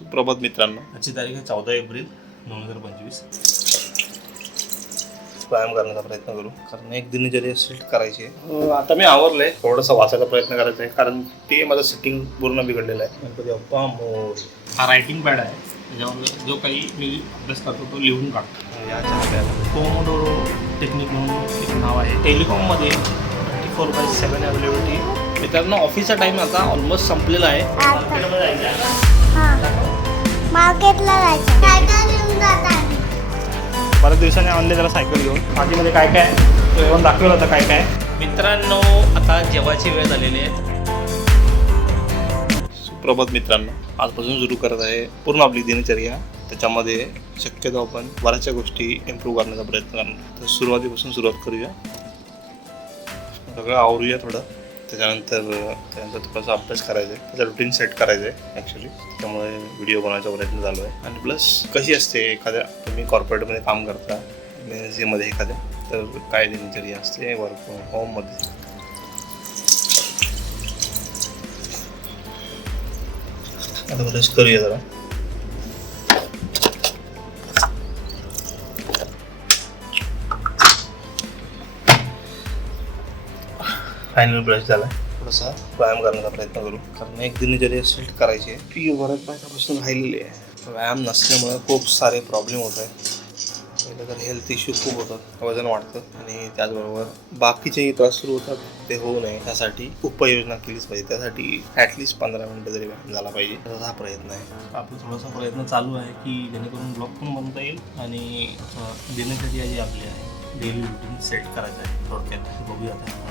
सुप्रभात मित्रांनो, आजची तारीख आहे 14 एप्रिल 2025. व्यायाम करण्याचा प्रयत्न करू, कारण एक दिनचर्या सेट करायची आहे. आता मी आवरलंय, थोडंसं वाचायचा प्रयत्न करायचा आहे, कारण ते माझं सेटिंग पूर्ण बिघडलेलं आहे. गणपती बाप्पा मोरया. हा रायटिंग पॅड आहे, त्याच्यावर जो काही मी अभ्यास करतो तो लिहून काढतो. या चहा पोमोडोरो टेक्निक म्हणून एक नाव आहे. टेलिकॉममध्ये 24/7 अवेलेबिलिटी. मित्रांनो, ऑफिसचा टाईम आता ऑलमोस्ट संपलेला आहे. मार्केटला जायचं. सायकल घेऊन जातात. बऱ्याच दिवसांनी आणले त्याला सायकल घेऊन. माझ्यामध्ये काय काय तो येऊन दाखवलं होतं काय काय. मित्रांनो, आता जेवायची वेळ झालेली आहे. सुप्रभात मित्रांनो, आजपासून सुरू करत आहे पूर्ण आपली दिनचर्या. त्याच्यामध्ये शक्यतो आपण बऱ्याचशा गोष्टी इम्प्रूव्ह करण्याचा प्रयत्न करणार. तर सुरुवातीपासून सुरुवात करूया. सगळं आवरूया थोडं. त्याच्यानंतर थोडासा अभ्यास करायचा आहे, त्याचा रुटीन सेट करायचं आहे ॲक्च्युली. त्यामुळे व्हिडिओ बनवायचा प्रयत्न चालू आहे. आणि प्लस कशी असते, एखाद्या तुम्ही कॉर्पोरेटमध्ये काम करता, एमएनसीमध्ये एखाद्या, तर काय दिनचर्या असते वर्क फ्रॉम होममध्ये. आता ब्रश करूया जरा. फायनल ब्रश झाला. थोडासा व्यायाम करण्याचा प्रयत्न करू, कारण एक दिनचर्या सेट करायची आहे. ती बऱ्याच महिन्यापासून राहिलेली आहे. व्यायाम नसल्यामुळे खूप सारे प्रॉब्लेम होत आहेत. पहिलं तर हेल्थ इश्यू खूप होतात, वजन वाढतं, आणि त्याचबरोबर बाकीचेही त्रास सुरू होतात. ते होऊ नये त्यासाठी उपाययोजना केलीच पाहिजे. त्यासाठी ॲटलिस्ट 15 मिनिटं तरी व्यायाम झाला पाहिजे. त्याचा हा प्रयत्न आहे. आपला थोडासा प्रयत्न चालू आहे की जेणेकरून ब्लॉग पण बनता येईल आणि दिनचर्या जी आपली आहे, डेली रुटीन सेट करायचं आहे. थोडक्यात बघूया आता.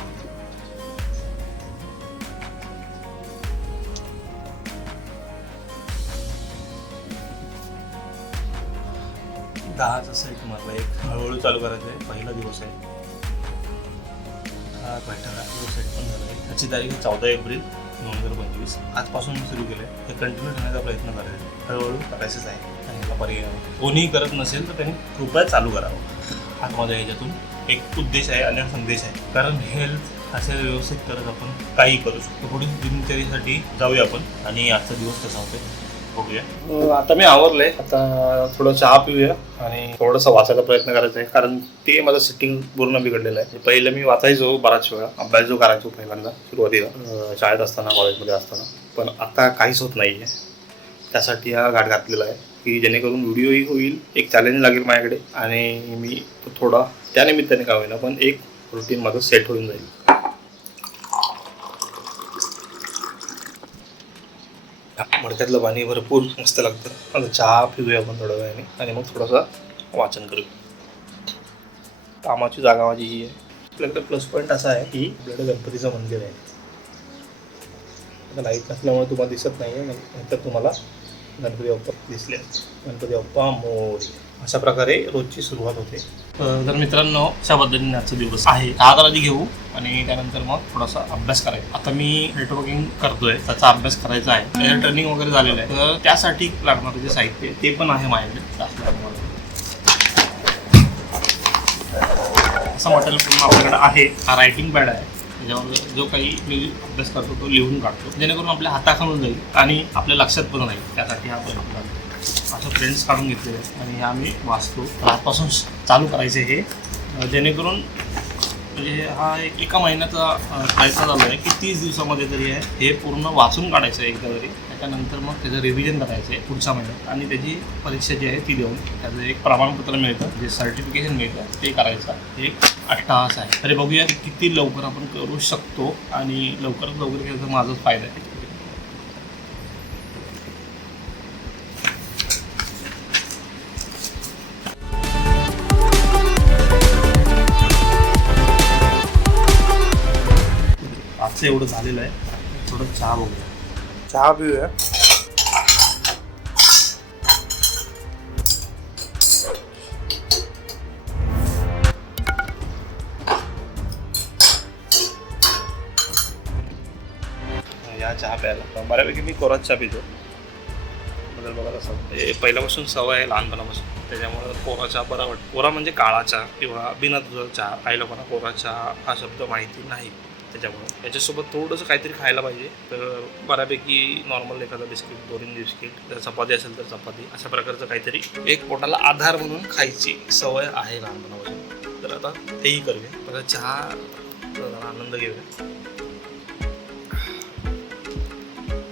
10चा सेट मला एक हळूहळू चालू करायचं आहे. पहिला दिवस आहे. हा बैठका तो सेट पण झाला आहे. आजची तारीख आहे 14 एप्रिल 2025. आजपासून मी सुरू केलं आहे. हे कंटिन्यू ठेवण्याचा प्रयत्न करायचा आहे. हळूहळू करायचंच आहे आणि याला पर्याय कोणीही करत नसेल तर त्यांनी कृपया चालू करावं. हा माझ्या ह्याच्यातून एक उद्देश आहे आणि संदेश आहे. कारण हेल्थ असे व्यवस्थित करत आपण काही करू शकतो. पुढील दिनचर्येसाठी जाऊया आपण आणि आजचा दिवस कसा होतो बघूया. आता मी आवरलंय. आता थोडं चहा पिऊया आणि थोडंसं वाचायचा प्रयत्न करायचा आहे, कारण ते माझं सेटिंग पूर्ण बिघडलेलं आहे. पहिलं मी वाचायचो बराच वेळा, अभ्यास जो करायचो पहिल्यांदा सुरुवातीला शाळेत असताना, कॉलेजमध्ये असताना, पण आता काहीच होत नाही आहे. त्यासाठी हा घाट घातलेला आहे की जेणेकरून व्हिडिओही होईल, एक चॅलेंज लागेल माझ्याकडे, आणि मी थोडा त्यानिमित्ताने का होईना पण एक रुटीन माझं सेट होऊन जाईल. मडक्यातलं पाणी भरपूर मस्त लागतं. आता चहा पिऊया आपण थोड्या वेळाने आणि मग थोडंसं वाचन करूया. कामाची जागा माझी ही आहे. आपल्याकडे प्लस पॉईंट असा आहे की आपल्याकडे गणपतीचं मंदिर आहे. आता लाईट नसल्यामुळे तुम्हाला दिसत नाही आहे, नंतर तुम्हाला गणपती बाप्पा दिसले. गणपती बाप्पा मोरया. अशा प्रकारे रोजची सुरुवात होते. तर मित्रांनो, अशा पद्धतीने आजचा दिवस आहे. 10 तर आधी घेऊ आणि त्यानंतर मग थोडासा अभ्यास करायचा. आता मी नेटवर्किंग करतोय, त्याचा अभ्यास कराचा आहे. एअर टर्निंग वगैरे झालेलं आहे, तर त्यासाठी लागणारं जे साहित्य ते पण आहे माझ्याकडे. असं मटेरियल पूर्ण आपल्याकडे आहे. हा रायटिंग पॅड आहे, त्याच्यावर जो काही मी अभ्यास करतो तो लिहून काढतो, जेणेकरून आपल्या हाताखालून जाईल आणि आपल्या लक्षात पण राहील. त्यासाठी हा प्रयत्न असं फ्रेंड्स काढून घेतलेले आहेत आणि ह्या मी वाचतो. आजपासून चालू करायचे हे, जेणेकरून म्हणजे हा एका महिन्याचा प्रयत्न झाला आहे की 30 दिवसामध्ये तरी आहे हे पूर्ण वाचून काढायचं आहे एकदा तरी. त्याच्यानंतर मग त्याचं रिव्हिजन करायचं आहे पुढच्या महिन्यात, आणि त्याची परीक्षा जी आहे ती देऊन त्याचं एक प्रमाणपत्र मिळतं, जे सर्टिफिकेशन मिळतं ते करायचं. एक अट्टाहास आहे. तरी बघूया किती लवकर आपण करू शकतो, आणि लवकरात लवकर केलं तर माझाच फायदा आहे. आजचं एवढं झालेलं आहे. थोडं चहा बघूया. चहा पिऊया. या चहा प्यायला बऱ्यापैकी मी कोराच चहा पितो. बदल बघा तसं पहिल्यापासून सवय आहे लहानपणापासून, त्याच्यामुळे कोरा चहा बरा वाटतो. कोरा म्हणजे काळा चहा किंवा बिना दुधाचा चहा. काही लोकांना कोरा चहा हा शब्द माहिती नाही. त्याच्यामुळे याच्यासोबत थोडंसं काहीतरी खायला पाहिजे. तर बऱ्यापैकी नॉर्मल एखादा बिस्किट, 2 बिस्किट, जर चपाती असेल तर चपाती, अशा प्रकारचं काहीतरी एक पोटाला आधार म्हणून खायची सवय आहे लहानपणापासून. तर आता तेही करूया. आता चहा जरा आनंद घेऊया.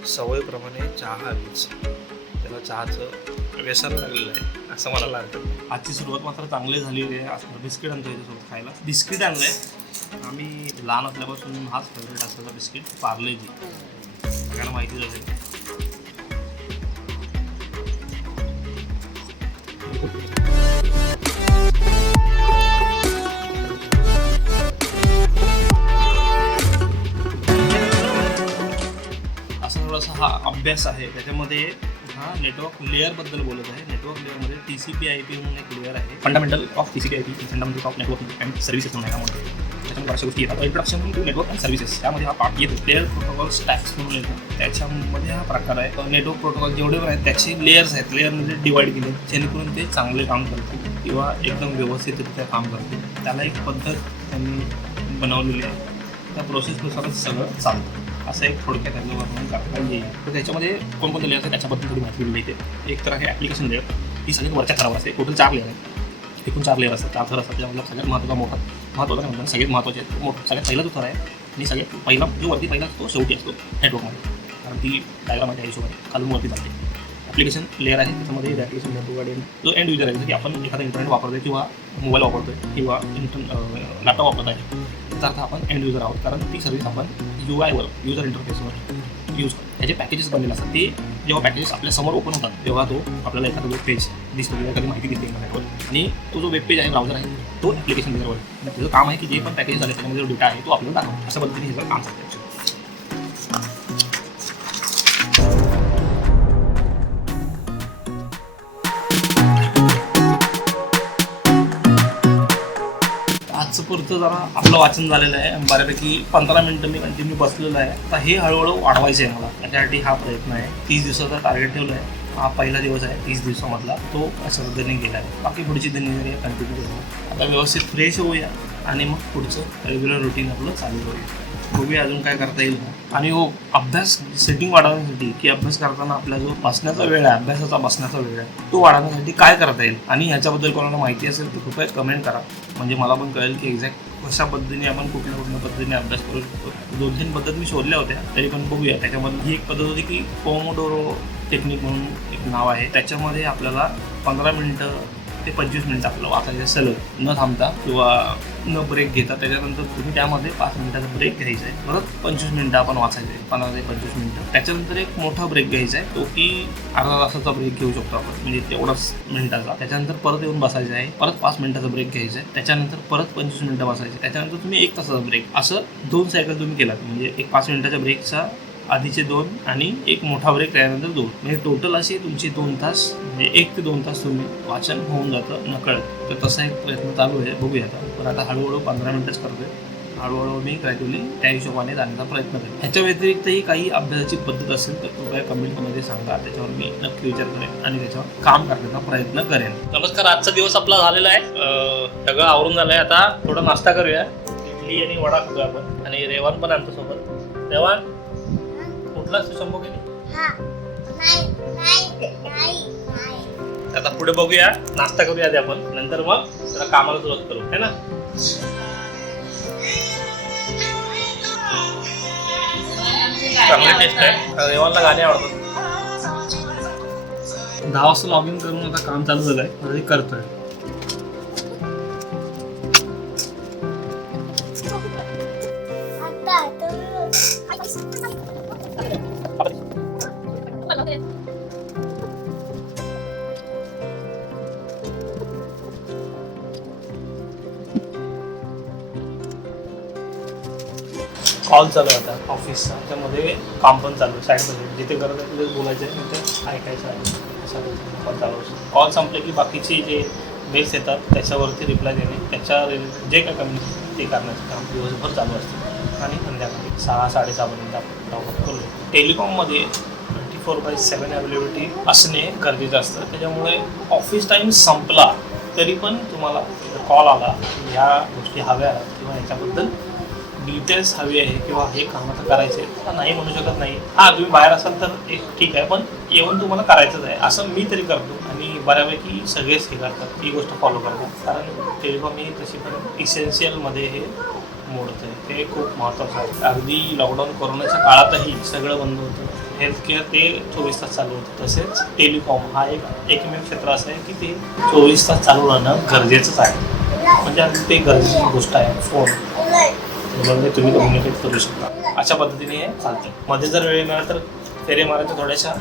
सवयीप्रमाणे चहा हवीच, त्याला चहाचं व्यसन लागलेलं आहे असं मला लागतं. आजची सुरुवात मात्र चांगली झालेली आहे. असं बिस्किट आणतो याच्यासोबत खायला. बिस्किट आणलंय आम्ही लहान असल्यापासून, हाच फेवरेट असलेला बिस्किट पार्लेजी, सगळ्यांना माहिती झाली. असं थोडासा हा अभ्यास आहे. त्याच्यामध्ये हा नेटवर्क लेअरबद्दल बोलत आहे. नेटवर्क लेअरमध्ये TCP/IP म्हणून एक लेअर आहे. Fundamental of TCP/IP, fundamental of network and services म्हणून यामध्ये त्याच्यामध्ये बऱ्याचशा गोष्टी येतात. Introduction to network and services, त्यामध्ये हा पार्ट येतो. लेअर प्रोटोकॉल स्टॅक्स म्हणून येतो. त्याच्यामध्ये हा प्रकार आहे. नेटवर्क प्रोटोकॉल जेवढे पण आहेत त्याचे लेअर्स आहेत. लेअरमध्ये डिवाईड केले जेणेकरून ते चांगले काम करतील किंवा एकदम व्यवस्थितरित्या काम करतील. त्याला एक पद्धत त्यांनी बनवलेली आहे. त्या प्रोसेसनुसारच सगळं चालतं. असं एक थोडक्यात त्याचं वर्णन करता येईल. तर त्याच्यामध्ये कोणकोणते लेअर्स आहेत त्याच्याबद्दल थोडी माहिती दिली आहे. एक तर आहे ॲप्लिकेशन लेअर, ही सगळ्यात वरच्या थरावर असते. टोटल 4 लेअर आहेत. एकूण 4 लेअर असतात, 4 थर असतात. त्याच्यामध्ये सगळ्यात महत्त्वाचा नाही म्हणतात, सगळ्यात महत्त्वाचे सगळ्यात पहिला जो थर आहे आणि सगळ्यात पहिला जो वरती पहिला असतो शेवटी असतो नेटवर्कमध्ये, कारण ती डायग्राममध्ये आहे हिशोबाने खालून वरती चालते. ॲप्लिकेशन लेअर आहे, त्याच्यामध्ये ॲप्लिकेशन लेअर जो एंड युजर आहे, जसं की आपण एखादा इंटरनेट वापरतोय किंवा मोबाईल वापरतोय किंवा लॅपटॉप वापरत आहे, त्याचा अर्थ आपण एंड युजर आहोत. कारण ती सर्व्हिस आपण UI वर, युजर इंटरफेसवर यूज करतो. त्याचे पॅकेजेस बनलेले असतात. ते जेव्हा पॅकेजेस आपल्या समोर ओपन होतात तेव्हा तो आपल्याला एखादा वेब पेज दिसतो किंवा एखादी माहिती दिसते इंटरनेटवर, आणि तो जो वेब पेज आहे, ब्राउझर आहे, तो ॲप्लिकेशन लेअरवर. त्याचं काम आहे की जे पण पॅकेजेस आले त्याच्यामध्ये जो डेटा आहे तो आपल्याला दाखवतो. अशा पद्धतीने हे काम करते. आजचं पुरतं जरा आपलं वाचन झालेलं आहे. बऱ्यापैकी 15 मिनिटं मी कंटिन्यू बसलेलं आहे. आता हे हळूहळू वाढवायचं आहे मला. त्याच्यासाठी हा प्रयत्न आहे. 30 दिवसाचा टार्गेट ठेवला आहे. हा पहिला दिवस आहे 30 दिवसामधला, तो अशा पद्धतीने गेला आहे. बाकी पुढची दिनचर्या कंटिन्यू करूया. आता व्यवस्थित फ्रेश होऊया आणि मग पुढचं रेग्युलर रुटीन आपलं चालू करूया. बघूया अजून काय करता येईल. आणि हो, अभ्यास सेटिंग वाढवण्यासाठी, की अभ्यास करताना आपला जो बसण्याचा वेळ आहे, अभ्यासाचा बसण्याचा वेळ आहे, तो वाढवण्यासाठी काय करता येईल. आणि ह्याच्याबद्दल कोणाला माहिती असेल तर कृपया कमेंट करा, म्हणजे मला पण कळेल की एक्झॅक्ट कशा पद्धतीने आपण कुठल्या पद्धतीने अभ्यास करू शकतो. 2-3 पद्धत मी शोधल्या होत्या, तरी पण बघूया. त्याच्यामध्ये ही एक पद्धत होती की पोमोडोरो टेक्निक म्हणून एक नाव आहे. त्याच्यामध्ये आपल्याला 15 मिनिटं ते 25 मिनिटं आपलं वाचायचं सलग न थांबता किंवा न ब्रेक घेता. त्याच्यानंतर तुम्ही त्यामध्ये 5 मिनिटाचा ब्रेक घ्यायचा आहे. परत 25 मिनिटं आपण वाचायचं आहे, 15 ते 25 मिनिटं. त्याच्यानंतर एक मोठा ब्रेक घ्यायचा आहे, तो की अर्धा तासाचा ब्रेक घेऊ शकतो आपण, म्हणजे तेवढाच मिनिटाचा. त्याच्यानंतर परत येऊन बसायचं आहे, परत 5 मिनिटाचा ब्रेक घ्यायचा आहे. त्याच्यानंतर परत 25 मिनिटं बसायचे. त्याच्यानंतर तुम्ही 1 तासाचा ब्रेक, असं 2 सायकल तुम्ही केलात, म्हणजे एक 5 मिनिटाच्या ब्रेकचा आधीचे 2 आणि एक मोठा ब्रेक त्यानंतर 2, म्हणजे टोटल असे तुमचे 2 तास, म्हणजे 1 ते 2 तास तुम्ही वाचन होऊन जातं नकळत. तर तसा एक प्रयत्न चालू आहे, बघूया आता. पण आता हळूहळू 15 मिनिटच करतोय. हळूहळू मी ग्रॅज्युअली त्या हिशोबाने जाण्याचा प्रयत्न करेन. ह्याच्या व्यतिरिक्तही काही अभ्यासाची पद्धत असेल तर कृपया कमेंटमध्ये सांगा, त्याच्यावर मी नक्की विचार करेन आणि त्याच्यावर काम करण्याचा प्रयत्न करेन. नमस्कार, आजचा दिवस आपला झालेला आहे. सगळं आवरून झालं आहे. आता थोडा नाश्ता करूया. इडली आणि वडा खाऊया आपण, आणि रेवान पण आणतो सोबत. रेवान कुठलाच तू शंभू केली? आता पुढे बघूया, नाश्ता करूया आधी आपण, नंतर मग जरा कामाला सुरुवात करू, है ना? चांगली टेस्ट आहे. रेवानला गाणे आवडतात. 10 वाजता लॉग इन करून आता काम चालू झालंय, आता करतोय. कॉल चालू आहे आता ऑफिसचा, त्यामध्ये काम पण चालू आहे साईडमध्ये. जिथे गरज आहे तिथे बोलायचं आहे, तिथे ऐकायचं आहे. असा कॉल चालू असतो. कॉल संपले की बाकीचे जे मेल्स येतात त्याच्यावरती रिप्लाय देणे, त्याच्या रिलेटेड जे काय कम्युनिकेशन ते करण्याचं काम दिवसभर चालू असतं. आणि संध्याकाळी 6-6:30 पर्यंत आपण डाउनलोड करू. टेलिकॉममध्ये 24/7 अवेलेबिलिटी असणे गरजेचं असतं. त्याच्यामुळे ऑफिस टाईम संपला तरी पण तुम्हाला कॉल आला, ह्या गोष्टी हव्या किंवा याच्याबद्दल डिटेल्स हवी आहे किंवा हे काम आता करायचे तर नाही म्हणू शकत नाही. हा तुम्ही बाहेर असाल तर एक ठीक आहे, पण येऊन तुम्हाला करायचंच आहे असं मी तरी करतो आणि बऱ्यापैकी सगळेच हे करतात, ही गोष्ट फॉलो करतात. कारण टेलिकॉम ही तशी पण इसेन्शियलमध्ये हे मोडत आहे, ते खूप महत्त्वाचं आहे. अगदी लॉकडाऊन कोरोनाच्या काळातही सगळं बंद होतं, हेल्थकेअर ते 24 तास चालू होतं. तसेच टेलिकॉम हा एकमेव क्षेत्र असं आहे की ते 24 तास चालू राहणं गरजेचंच आहे. म्हणजे अगदी ते गरजेची गोष्ट आहे. फोन म्हणजे तुम्ही कम्युनिकेट करू शकता, अशा पद्धतीने हे चालतं. मध्ये जर वेळ मिळाला तर फेरे मारायच्या थोड्याशा,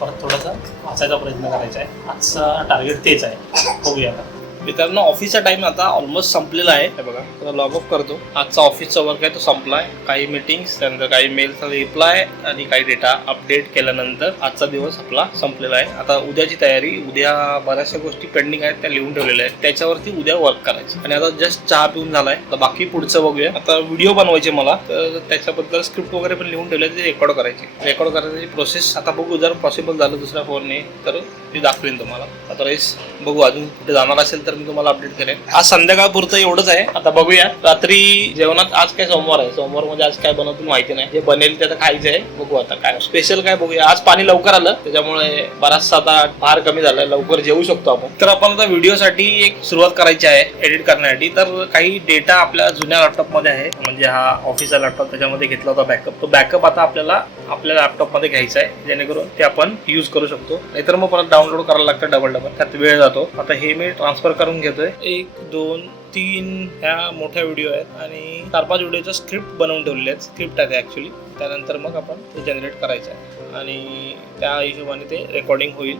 परत थोडासा वाचायचा प्रयत्न करायचा आहे. आजचा टार्गेट तेच आहे. बघूया आता मित्रांनो. ऑफिसचा टाइम आता ऑलमोस्ट संपलेला आहे. हे बघा, आता लॉग ऑफ करतो. आजचा ऑफिसचा वर्क आहे तो संपला आहे. काही मीटिंग्स, त्यानंतर काही मेलचा रिप्लाय आणि काही डेटा अपडेट केल्यानंतर आजचा दिवस आपला संपलेला आहे. आता उद्याची तयारी. उद्या बऱ्याचशा गोष्टी पेंडिंग आहेत, त्या लिहून ठेवलेल्या आहेत, त्याच्यावरती उद्या वर्क करायची. आणि आता जस्ट चहा पिऊन झालाय, तर बाकी पुढचं बघूया. आता व्हिडिओ बनवायचे मला, तर त्याच्याबद्दल स्क्रिप्ट वगैरे पण लिहून ठेवले, ते रेकॉर्ड करायचे. रेकॉर्ड करायची प्रोसेस आता बघू, जर पॉसिबल झालं दुसऱ्या फोनने तर मी दाखवेन तुम्हाला. आता रेस बघू, अजून कुठे जाणार असेल तर मी तुम्हाला अपडेट करेन. आज संध्याकाळपुरतं एवढंच आहे. आता बघूया रात्री जेवणात. आज काय सोमवार आहे, सोमवार मध्ये आज काय बनवतील माहिती नाही. जे बनेल ते आता खायचं आहे. बघू आता काय स्पेशल काय बघूया. आज पाणी लवकर आलं त्याच्यामुळे बराचसा आता फार कमी झालाय, लवकर जेवू शकतो आपण. तर आपण आता व्हिडिओसाठी एक सुरुवात करायची आहे एडिट करण्यासाठी. तर काही डेटा आपल्या जुन्या लॅपटॉपमध्ये आहे, म्हणजे हा ऑफिसचा लॅपटॉप, त्याच्यामध्ये घेतला होता बॅकअप. तो बॅकअप आता आपल्याला आपल्या लॅपटॉपमध्ये घ्यायचा आहे, जेणेकरून ते आपण यूज करू शकतो. नाहीतर मग परत डाउनलोड करायला लागतं डबल, त्यात वेळ जातो. आता हे मी ट्रान्सफर करून घेतोय. 1 2 3 ह्या मोठ्या व्हिडिओ आहेत आणि 4-5 व्हिडिओच्या स्क्रिप्ट बनवून ठेवलेले आहेत. स्क्रिप्ट आहे ॲक्च्युली. त्यानंतर मग आपण ते जनरेट करायचं आहे आणि त्या हिशोबाने ते रेकॉर्डिंग होईल.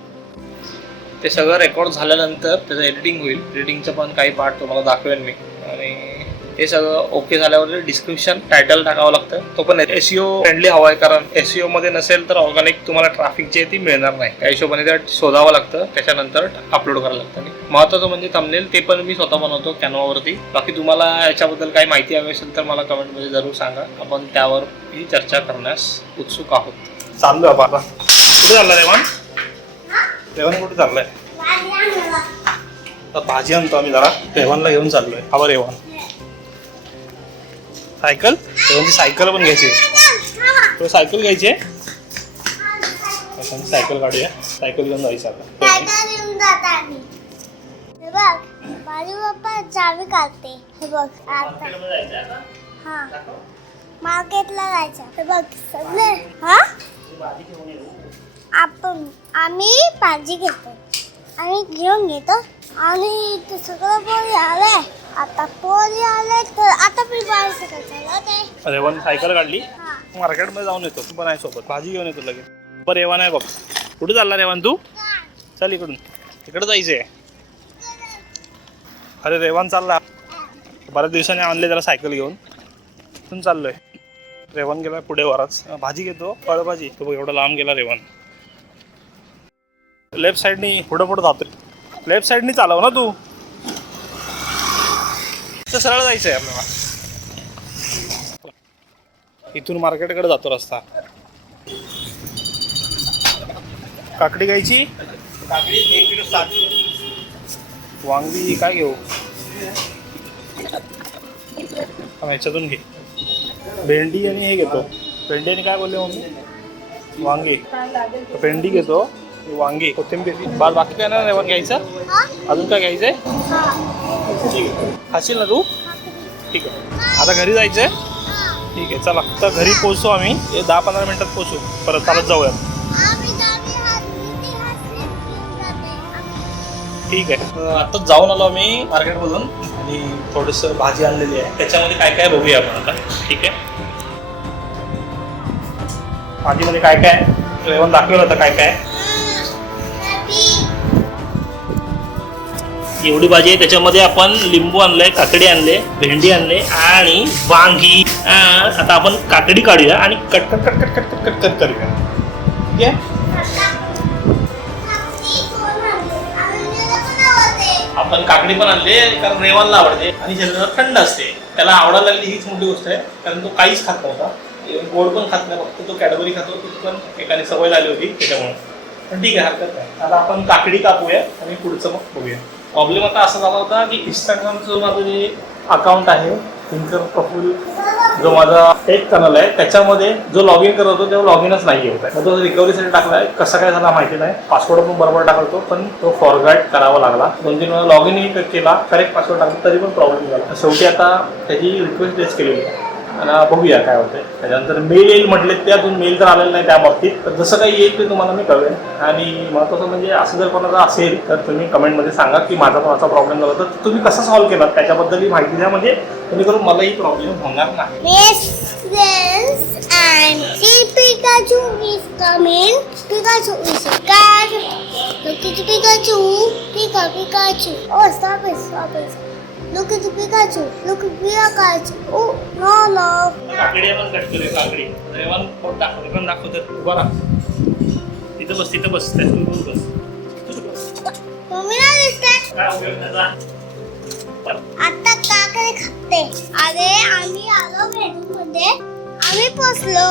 ते सगळं रेकॉर्ड झाल्यानंतर त्याचं एडिटिंग होईल. एडिटिंगचं पण काही पार्ट तुम्हाला दाखवेन मी. आणि हे सगळं ओके झाल्यावर डिस्क्रिप्शन टायटल टाकावं लागतं. तो पण SEO फ्रेंडली हवा आहे, कारण SEO मध्ये नसेल तर ऑर्गॅनिक तुम्हाला ट्रॅफिक जे ती मिळणार नाही. त्या हिशोबाने ते शोधावं लागतं, त्याच्यानंतर अपलोड करायला लागतं. आणि महत्त्वाचं म्हणजे थंबनेल ते पण मी स्वतः बनवतो कॅनवावरती. बाकी तुम्हाला याच्याबद्दल काही माहिती हवी असेल तर मला कमेंटमध्ये जरूर सांगा, आपण त्यावर ही चर्चा करण्यास उत्सुक आहोत. चाललो आपण आता. कुठे चालला रेवान? रेवान कुठे चाललाय? आता भाजी आणतो आम्ही जरा. रेवानला घेऊन चाललोय. हवा रेवान सायकल, रेवानची सायकल पण घ्यायची. तो सायकल घ्यायची आहे, सायकल काढूया. सायकल घेऊन जायचं आता. हे बघ, माझे पप्पा चावी काढते. हे बघ आता. हा, मार्केटला जायचं. हे बघ सगळे. हा, आम्ही भाजी घेतो आणि घेऊन घेतो. आणि ते सगळं पोरी आले. आता पोरी आले तर आता मी बाहेर सगळं. रेवान सायकल काढली, मार्केटमध्ये जाऊन येतो. तू पण आहे सोबत, भाजी घेऊन येतो लगेच. बरं रेवान आहे बघ. कुठे चालला रेवान तू? चल इकडून, इकडे जायचंय. अरे रेवान चालला, बऱ्याच दिवसांनी आणले त्याला सायकल घेऊन. इथून चाललोय. रेवान गेला पुढे वराच. भाजी घेतो, फळभाजी. तो बघ एवढा लांब गेला रेवान. लेफ्ट साईडनी पुढं पुढं जातोय. लेफ्ट साईडनी चालव ना तू. तर सरळ जायचंय आपल्याला. इथून मार्केटकडे जातो रस्ता. काकडी घ्यायची. काकडी 1 किलो 60. वांगी काय घेऊ? ह्याच्यातून घे. भेंडी आणि हे घेतो. भेंडी आणि काय बोलले मम्मी? वांगी. भेंडी घेतो, वांगी, कोथिंबीर. बाकी काय ना रेवण घ्यायचं? अजून काय घ्यायचंय? खाशील ना तू? ठीक आहे. आता घरी जायचंय. ठीक आहे, चला. तर घरी पोहोचतो आम्ही. 10-15 मिनिटात पोहोचू. परत चालत जाऊया. ठीक आहे. आताच जाऊन आलो आम्ही मार्केटमधून आणि थोडंसं भाजी आणलेली आहे. त्याच्यामध्ये काय काय बघूया आपण आता. ठीक आहे. भाजीमध्ये काय काय रेवण दाखवलं होतं काय काय. एवढी भाजी आहे. त्याच्यामध्ये आपण लिंबू आणलंय, काकडी आणले, भेंडी आणले आणि वांगी. आता आपण काकडी काढूया आणि cut cut cut cut cut cut cut करूया. ठीक आहे. आपण काकडी पण आणले कारण रेवानला आवडते आणि शरीराला थंड असते. त्याला आवडायला लागली हीच मोठी गोष्ट आहे, कारण तो काहीच खात नव्हता. गोड पण खात नाही, फक्त तो कॅडबरी खातो. ती पण एकाने सवय लागली होती त्याच्यामुळे. पण ठीक आहे, हरकत नाही. आता आपण काकडी कापूया आणि पुढचं मग बघूया. प्रॉब्लेम आता असा झाला होता की इंस्टाग्रामचं माझं जे अकाउंट आहे थिंकर प्रफुल जो माझा एक चॅनल आहे त्याच्यामध्ये जो लॉग इन करत होतो तेव्हा लॉग इनच नाही होत आहे. मग तो रिकव्हरीसाठी टाकलाय, कसं काय झाला माहिती नाही. पासवर्ड पण बरोबर टाकतो पण तो फॉरगॅट करावा लागला. 2-3 वेळा लॉग इनही केला, करेक्ट पासवर्ड टाकला तरी पण प्रॉब्लेम झाला. शेवटी आता त्याची रिक्वेस्ट टेस्ट केलेली आहे आणि बघूया काय होतंय. त्याच्यानंतर मेल येईल म्हटले, ते अजून मेल तर आलेलं नाही त्या बाबतीत. तर जसं काही येईल ते तुम्हाला मी कळवेन. आणि महत्त्वाचं म्हणजे असं जर कोणाचा असेल तर तुम्ही कमेंटमध्ये सांगा की माझा प्रॉब्लेम झाला तर तुम्ही कसं सॉल्व्ह केला त्याच्याबद्दलही माहिती द्या, म्हणजे जेणेकरून मलाही प्रॉब्लेम होणार नाही. Yes, friends, and see Pikachu is coming. Pikachu is scared. Look at Pikachu. Pikachu. Oh, stop it. Look at Pikachu. Look at Pikachu. Oh, no. काकडी आपण कट करूया. काकडी रेवान दाखवतात. उभा राहा. तिथं बस त्याच बस. मम्मी नाही दिसते. काय उपयोग त्याचा? आता काकडे खाते. अरे आम्ही आलो बेडरूम मध्ये. आम्ही पोचलो.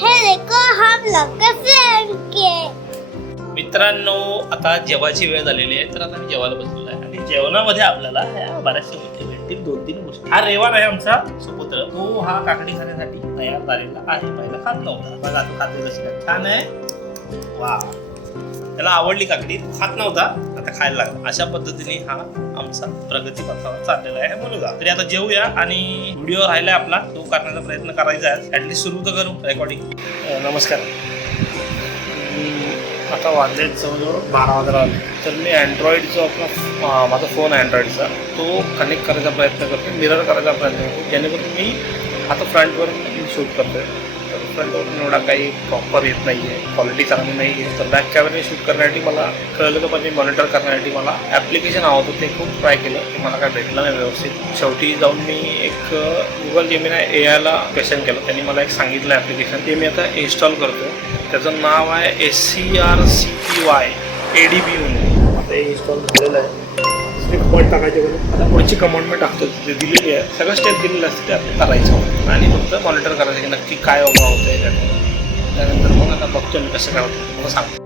हे देखो हम लोग के फ्रेंड के. मित्रांनो, आता जेवायची वेळ झालेली आहे तर आता मी जेवायला बसलेलो आहे आणि जेवणामध्ये आपल्याला ह्या बऱ्याचशा गोष्टी भेटतील. 2-3 गोष्टी. हा रेवान आहे आमचा सुपुत्र. तो हा काकडी खाण्यासाठी तयार झालेला आहे. पहिला खात नव्हता, बघा तो खाते कशी काय छान आहे. वा, त्याला आवडली काकडी, खात नव्हता, आता खायला लागला. अशा पद्धतीने हा आमचा प्रगती पथावर चाललेला आहे मुलगा. तरी आता जेवूया आणि व्हिडिओ राहिलाय आपला तो करण्याचा प्रयत्न करायचा आहे. ऍटलीस्ट सुरू तर करू रेकॉर्डिंग. नमस्कार. आता वाजले जवळजवळ 12 वाजता आले. तर मी अँड्रॉइडचा आपला माझा फोन आहे अँड्रॉइडचा, तो कनेक्ट करायचा प्रयत्न करतो, मिरर करायचा प्रयत्न करतो, जेणेकरून मी आता फ्रंटवर शूट करतोय. तर फ्रंटवरून एवढा काही प्रॉपर येत नाही आहे, क्वालिटी चांगली नाही आहे. तर बॅक कॅमेराने शूट करण्यासाठी मला कळलं तर म्हणजे मॉनिटर करण्यासाठी मला ॲप्लिकेशन हवं होतं. ते खूप ट्राय केलं, ते मला काय भेटलं नाही व्यवस्थित. शेवटी जाऊन मी एक गुगल जेमिनी एआयला क्वेश्चन केलं. त्यांनी मला एक सांगितलं ॲप्लिकेशन, ते मी आता इन्स्टॉल करतो. त्याचं नाव आहे SCRCPY ADB म्हणून. आता हे इन्स्टॉल झालेलं आहे. कमांड टाकायचे बघा. आता पुढची कमांड मी टाकतो, तिथे दिलेली आहे. सगळं स्टेप दिलेलं असतं ते आपण करायचं आणि फक्त मॉनिटर करायचं की नक्की काय उभा होतं आहे. त्यानंतर मग आता बघतो मी कसं काय होतं मला सांगतो.